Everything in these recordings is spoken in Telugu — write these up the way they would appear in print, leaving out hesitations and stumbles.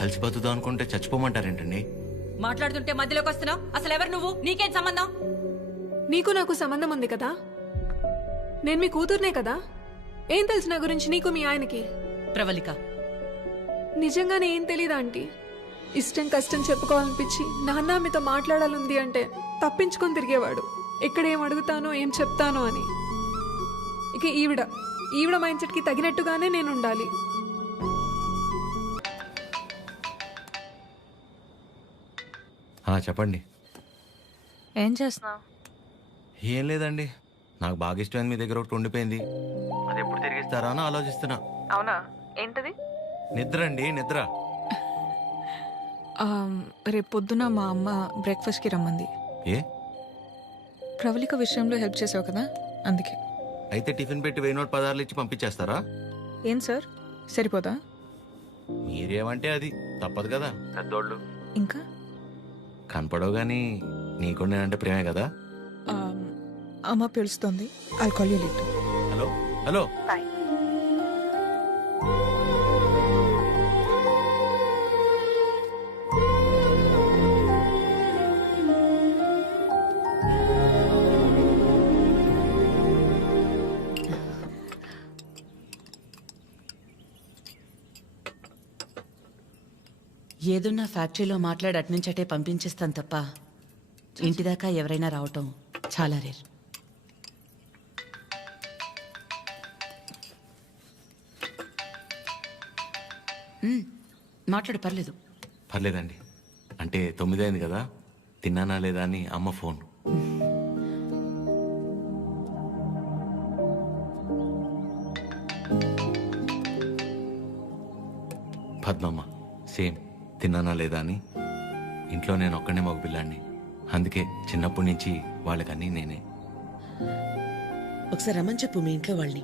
కలిసి బతుకుదాం అనుకుంటే చచ్చిపోమంటారేంటండి? మాట్లాడుతుంటే మధ్యలోకి వస్తున్నావు. అసలు ఎవరు నువ్వు? నీకేం సంబంధం? నీకు నాకు సంబంధం ఉంది కదా. నేను మీ కూతుర్నే కదా. ఏం తెలుసు నా గురించి నీకు మీ ఆయనకి? ప్రవళిక, నిజంగానే ఏం తెలీదా ఆంటీ? ఇష్టం కష్టం చెప్పుకోవాలనిపించి నాన్న మీతో మాట్లాడాలంది అంటే తప్పించుకొని తిరిగేవాడు. ఎక్కడ ఏం అడుగుతానో ఏం చెప్తానో అని. ఇక ఈవిడ మైండ్ సెట్కి తగినట్టుగానే నేను ఉండాలి. చెప్పండి. ఏం చేస్తున్నావు? ఏం లేదండి, నాకు బాగా ఇష్టమైంది మీ దగ్గర ఒకటి ఉండిపోయింది. అది ఎప్పుడు తిరిగిస్తారా అని ఆలోచిస్తున్నా. అవునా? ఏంటది? నిద్ర అండి, నిద్ర. రేపు పొద్దున మా అమ్మ బ్రేక్ఫాస్ట్కి రమ్మంది. ఏ? ప్రవళిక విషయంలో హెల్ప్ చేసావు కదా, అందుకే. అయితే టిఫిన్ పెట్టి 1000 నోట్ 10 ఇచ్చి పంపించేస్తారా? ఏం సార్, సరిపోదా? మీరేమంటే అది తప్పదు కదా, పెద్దోళ్ళు. ఇంకా కనపడవు కానీ నీకు నేనంటే ప్రేమే కదా. అమ్మ పిలుస్తుంది. I'll call you later. Hello hello. Bye. ఏదున్నా ఫ్యాక్టరీలో మాట్లాడి అట్నుంచటే పంపించేస్తాను తప్ప ఇంటిదాకా ఎవరైనా రావటం చాలా రేర్. మాట్లాడు, పర్లేదు. పర్లేదండి, అంటే 9 అయింది కదా, తిన్నానా లేదా అని అమ్మ ఫోన్. పద్మమ్మ సేమ్ తిన్నానా లేదా అని. ఇంట్లో నేను ఒక్కనే మగపిల్లాడిని, అందుకే చిన్నప్పటి నుంచి వాళ్ళకన్నీ నేనే. ఒకసారి రమ్మని చెప్పు మీ ఇంట్లో వాళ్ళని.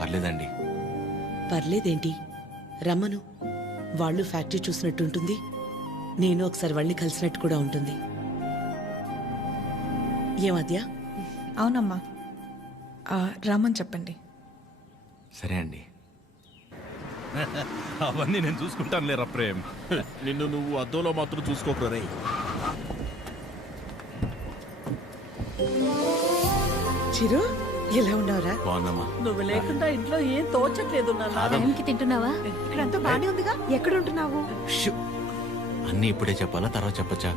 పర్లేదండి. పర్లేదేంటి, రమ్మను. వాళ్ళు ఫ్యాక్టరీ చూసినట్టు ఉంటుంది, నేను ఒకసారి వాళ్ళని కలిసినట్టు కూడా ఉంటుంది. ఏమద్యా? అవునమ్మా, రమ్మని చెప్పండి. సరే అండి. అవన్నీ నేను చూసుకుంటాను లేరా ప్రేమ్. నిన్ను నువ్వు అద్దంలో మాత్రం చూసుకోకరా రే. చిరు, ఎలా ఉన్నావురా? బాగున్నామా? నువ్వు లేకుండా ఇంట్లో ఏం తోచట్లేదు. టైంకి తింటున్నావా? ఇక్కడంతా బానే ఉందిగా. ఎక్కడ ఉంటున్నావు? షూ. అన్నీ ఇప్పుడే చెప్పాలా, తర్వాత చెప్పచ్చా?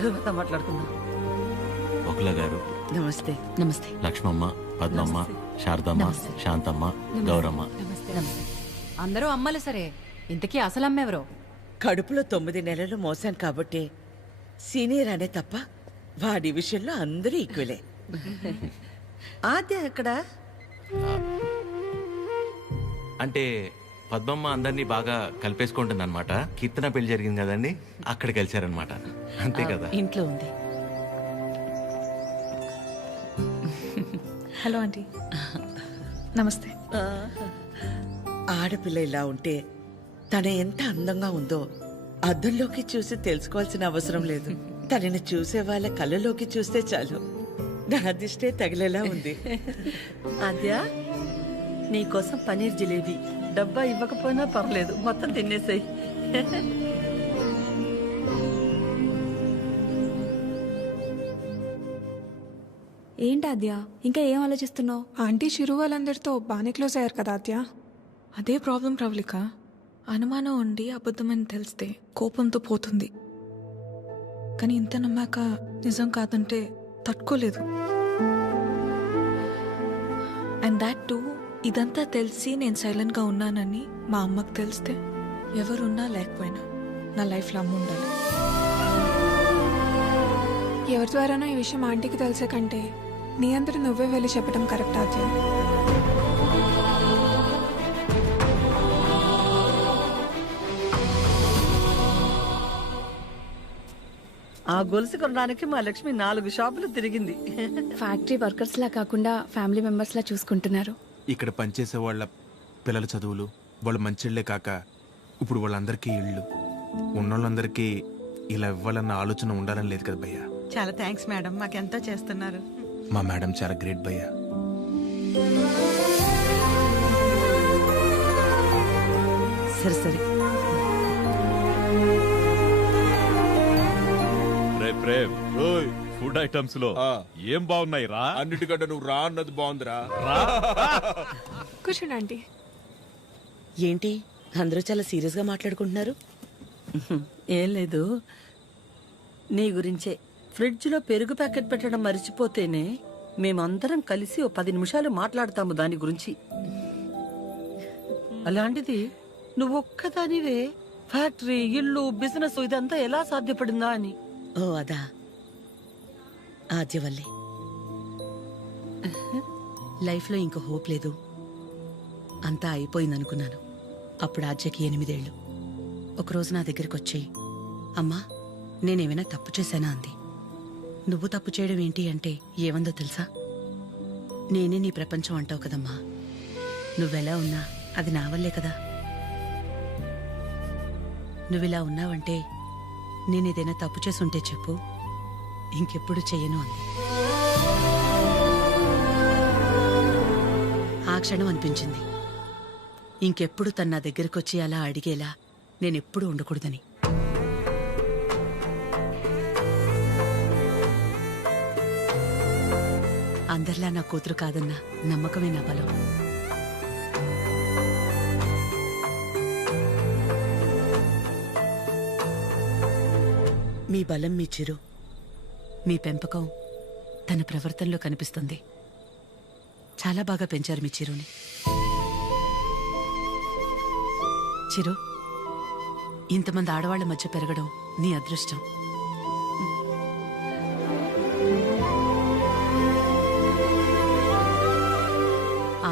తర్వాత మాట్లాడుకుందాం. ఒకల గారు నమస్తే. నమస్తే. లక్ష్మమ్మ, పద్మమ్మ, శారదమ్మ, శాంతమ్మ, గౌరమ్మ. అందరూ అమ్మలు సరే, ఇంతకీ అసలు అమ్మెవరో? కడుపులో 9 నెలలు మోసాను కాబట్టి సీనియర్ అనే తప్ప వాడి విషయంలో అందరూ ఈక్వలే. ఆద్య ఎక్కడ? అంటే పద్మమ్మ అందరినీ బాగా కలిపేసుకుంటుంది అనమాట. కీర్తన పెళ్లి జరిగింది కదండి, అక్కడ కలిశారనమాట. అంతే కదా. ఇంట్లో ఉంది. Hello aunty. నమస్తే. ఆడపిల్ల ఇలా ఉంటే తన ఎంత అందంగా ఉందో అద్దంలోకి చూసి తెలుసుకోవాల్సిన అవసరం లేదు. తనని చూసే వాళ్ళ కళ్ళలోకి చూస్తే చాలు. నా దిష్టే తగిలేలా ఉంది. ఆద్య, నీకోసం పనీర్ జిలేబీ. డబ్బా ఇవ్వకపోయినా పర్లేదు, మొత్తం తినేసాయి. ఏంటి ఆద్య, ఇంకా ఏం ఆలోచిస్తున్నావు? ఆంటీ చిరు వాళ్ళందరితో బాగానే క్లోజ్ అయ్యారు కదా ఆద్య. అదే ప్రాబ్లం ప్రవళిక. అనుమానం ఉండి అబద్ధమని తెలిస్తే కోపంతో పోతుంది, కానీ ఇంత నమ్మాక నిజం కాదంటే తట్టుకోలేదు. అండ్ దాట్ టూ, ఇదంతా తెలిసి నేను సైలెంట్గా ఉన్నానని మా అమ్మకు తెలిస్తే ఎవరున్నా లేకపోయినా నా లైఫ్లో అమ్మ ఉండాలి. ఎవరి ద్వారానో ఈ విషయం ఆంటీకి తెలిసే కంటే నీ అందరూ నువ్వే వెళ్ళి చెప్పడం కరెక్ట్ ఆద్య. ఆ గొలుసు కొనడానికి మా లక్ష్మి 4 షాపులు తిరిగింది. ఫ్యాక్టరీ వర్కర్స్ లా కాకుండా ఫ్యామిలీ మెంబర్స్ లా చూసుకుంటున్నారు. ఇక్కడ పనిచేసే వాళ్ళ పిల్లల చదువులు, వాళ్ళ మంచిళ్లే కాక ఇప్పుడు వాళ్ళందరికీ ఇళ్ళు ఉన్నోళ్ళందరికీ ఇలా ఇవ్వాలన్న ఆలోచన ఉండాలని లేదు కదా భయ్యా. చాలా థ్యాంక్స్ మేడం, మాకెంతో చేస్తున్నారు. మా మేడం చాలా గ్రేట్ భయ్యా. సరే సరే. రే ప్రేమ్ ఫుడ్ ఐటమ్స్ లో ఏం బాగున్నాయి రా? అన్నిటికంటే నువ్వు రా అన్నది బాగుందిరా. కూర్చోండి ఆంటీ. ఏంటి అందరూ చాలా సీరియస్గా మాట్లాడుకుంటున్నారు? ఏం లేదు, నీ గురించే. ఫ్రిడ్జ్లో పెరుగు ప్యాకెట్ పెట్టడం మర్చిపోతేనే మేమందరం కలిసి ఓ 10 నిమిషాలు మాట్లాడతాము దాని గురించి. అలాంటిది నువ్వొక్కదానివే ఫ్యాక్టరీ, ఇల్లు, బిజినెస్ ఇదంతా ఎలా సాధ్యపడిందా అని. ఓ అదా, ఆద్య వల్లే. లైఫ్లో ఇంక హోప్ లేదు, అంతా అయిపోయిందనుకున్నాను. అప్పుడు ఆద్యకి 8 ఏళ్ళు. ఒకరోజు నా దగ్గరికి వచ్చి, అమ్మా నేనేమైనా తప్పు చేశానా అంది. నువ్వు తప్పు చేయడం ఏంటి అంటే ఏమందో తెలుసా? నేనే నీ ప్రపంచం అంటావు కదమ్మా, నువ్వెలా ఉన్నా అది నా వల్లే కదా. నువ్విలా ఉన్నావంటే నేనేదైనా తప్పు చేసుంటే చెప్పు, ఇంకెప్పుడు చెయ్యను అంది. ఆ క్షణం అనిపించింది ఇంకెప్పుడు తన నా దగ్గరికి వచ్చి అలా అడిగేలా నేనెప్పుడు ఉండకూడదని. అందరిలా నా కూతురు కాదన్న నమ్మకమే నా బలం. మీ బలం మీ చిరు, మీ పెంపకం తన ప్రవర్తనలో కనిపిస్తుంది. చాలా బాగా పెంచారు మీ చిరుని. చిరు, ఇంతమంది ఆడవాళ్ల మధ్య పెరగడం నీ అదృష్టం.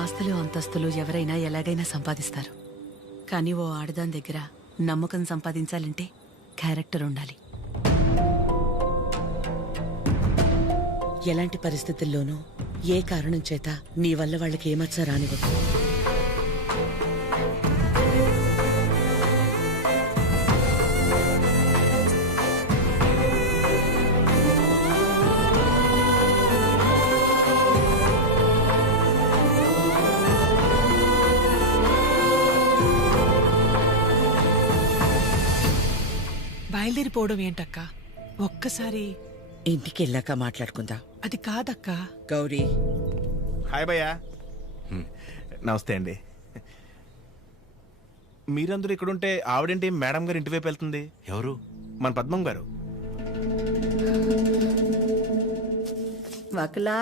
ఆస్తులు అంతస్తులు ఎవరైనా ఎలాగైనా సంపాదిస్తారు, కానీ ఓ ఆడదాని దగ్గర నమ్మకం సంపాదించాలంటే క్యారెక్టర్ ఉండాలి. ఎలాంటి పరిస్థితుల్లోనూ ఏ కారణం చేత నీ వల్ల వాళ్ళకి ఏమచ్చా రానివ్వదు. బయలుదేరిపోవడం ఏంటక్క? ఒక్కసారి ఇంటికి వెళ్ళాక మాట్లాడుకుందాం. అది కాదక్క. గౌరీ, హాయ్ భయ్యా. నమస్తే అండి. మీరందరూ ఇక్కడుంటే ఆవిడేంటి మేడం గారు ఇంటివైపు వెళ్తుంది? ఎవరు? మన పద్మం గారు. వకలా,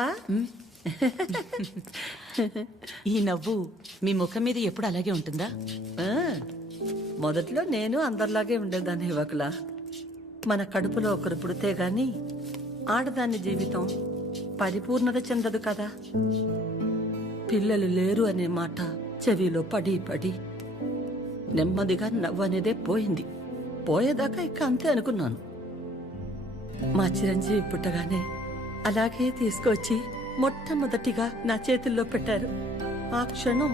ఈ నవ్వు మీ ముఖం మీద ఎప్పుడు అలాగే ఉంటుందా? మొదట్లో నేను అందరిలాగే ఉండేదాన్ని వకలా. మన కడుపులో ఒకరు పుడితే గాని ఆడదాని జీవితం పరిపూర్ణత చెందదు కదా. పిల్లలు లేరు అనే మాట చెవిలో పడి పడి నెమ్మదిగా నవ్వు అనేదే పోయింది. పోయేదాకా ఇక అంతే అనుకున్నాను. మా చిరంజీవి పుట్టగానే అలాగే తీసుకొచ్చి మొట్టమొదటిగా నా చేతుల్లో పెట్టారు. ఆ క్షణం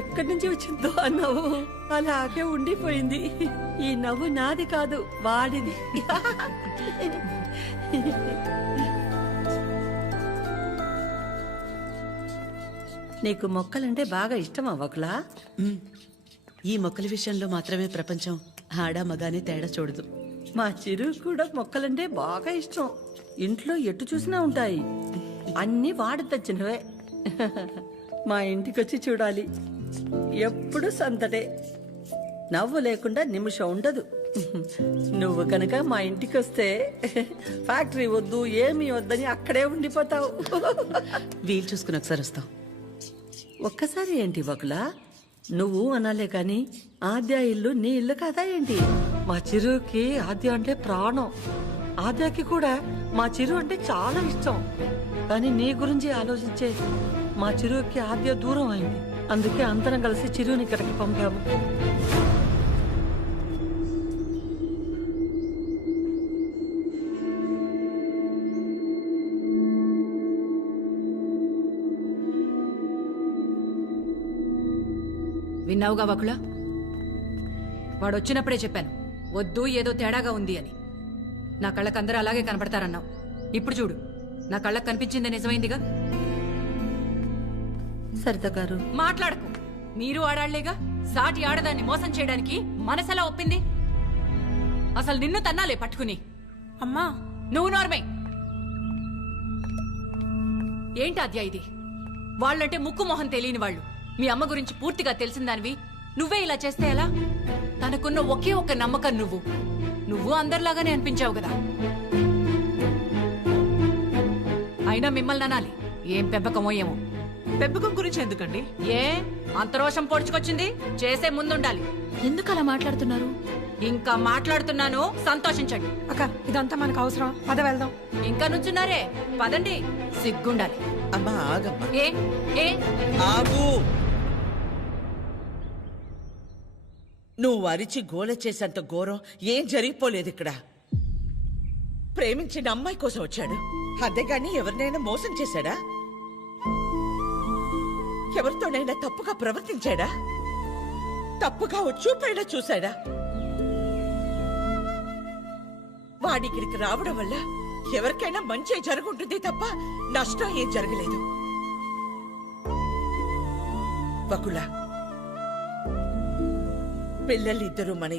ఎక్కడి నుంచి వచ్చిందో ఆ నవ్వు అలాగే ఉండిపోయింది. ఈ నవ్వు నాది కాదు, వాడిది. నీకు మొక్కలంటే బాగా ఇష్టమా వకలా? ఈ మొక్కల విషయంలో మాత్రమే ప్రపంచం ఆడా మగానే తేడా చూడదు. మా చిరు కూడా మొక్కలంటే బాగా ఇష్టం. ఇంట్లో ఎటు చూసినా ఉంటాయి. అన్నీ వాడి తెచ్చినవే. మా ఇంటికొచ్చి చూడాలి, ఎప్పుడు సందడే. నవ్వు లేకుండా నిమిషం ఉండదు. నువ్వు కనుక మా ఇంటికి వస్తే ఫ్యాక్టరీ వద్దు ఏమీ వద్దని అక్కడే ఉండిపోతావు. వీలు చూసుకుని ఒకసారి వస్తాం. ఒక్కసారి ఏంటి వకులా, నువ్వు అనాలే కాని ఆద్య ఇల్లు నీ ఇల్లు కాదా ఏంటి? మా చిరుకి ఆద్య అంటే ప్రాణం. ఆద్యకి కూడా మా చిరు అంటే చాలా ఇష్టం. కానీ నీ గురించి ఆలోచించే మా చిరుకి ఆద్య దూరం అయింది. అందుకే అందరం కలిసి చిరుని ఇక్కడికి పంపాము. విన్నావుగా వకుల, వాడు వచ్చినప్పుడే చెప్పాను వద్దు, ఏదో తేడాగా ఉంది అని. నా కళ్ళకు అందరూ అలాగే కనపడతారన్నావు. ఇప్పుడు చూడు, నా కళ్ళకు కనిపించింది నిజమైందిగా. సరిత గారు మాట్లాడకు, మీరు ఆడాళ్లేగా. సాటి ఆడదాన్ని మోసం చేయడానికి మనసెలా ఒప్పింది? అసలు నిన్ను తన్నాలే పట్టుకుని. అమ్మా నువ్వు నోర్మే. ఏంటి అద్యా ఇది? వాళ్ళంటే ముక్కు మొహం తెలియని వాళ్ళు. మీ అమ్మ గురించి పూర్తిగా తెలిసిన దానివి నువ్వే ఇలా చేస్తే ఎలా? తనకున్న ఒకే ఒక్క నమ్మకం నువ్వు అందరిలాగానే అనిపించావు కదా. అయినా మిమ్మల్ని అనాలి. ఏం పెంపకమో ఏమో. పెంపకం గురించి ఎందుకండి? ఏ అంత రోషం పొడుచుకొచ్చింది? చేసే ముందుండాలి. ఎందుకు అలా మాట్లాడుతున్నారు? ఇంకా మాట్లాడుతున్నాను, సంతోషించండి. అక్క ఇదంతా మనకు అవసరం, పద వెళ్దాం. ఇంకా నుంచున్నారే, పదండి. సిగ్గుండాలి. అమ్మా ఆగమ్మా, ఏ ఏ ఆగు. నువ్వు అరిచి గోల చేసేంత ఘోరం ఏం జరిగిపోలేదు ఇక్కడ. ప్రేమించిన అమ్మాయి కోసం వచ్చాడు, అంతేగాని ఎవరినైనా మోసం చేశాడా? ఎవరితోనైనా తప్పుగా ప్రవర్తించాడా? తప్పుగా చూపైనా చూశాడా? వాడిక్కడికి రావడం వల్ల ఎవరికైనా మంచి జరుగుంటుంది తప్ప నష్టం ఏం జరగలేదు. వకుల, పిల్లలిద్దరూ మన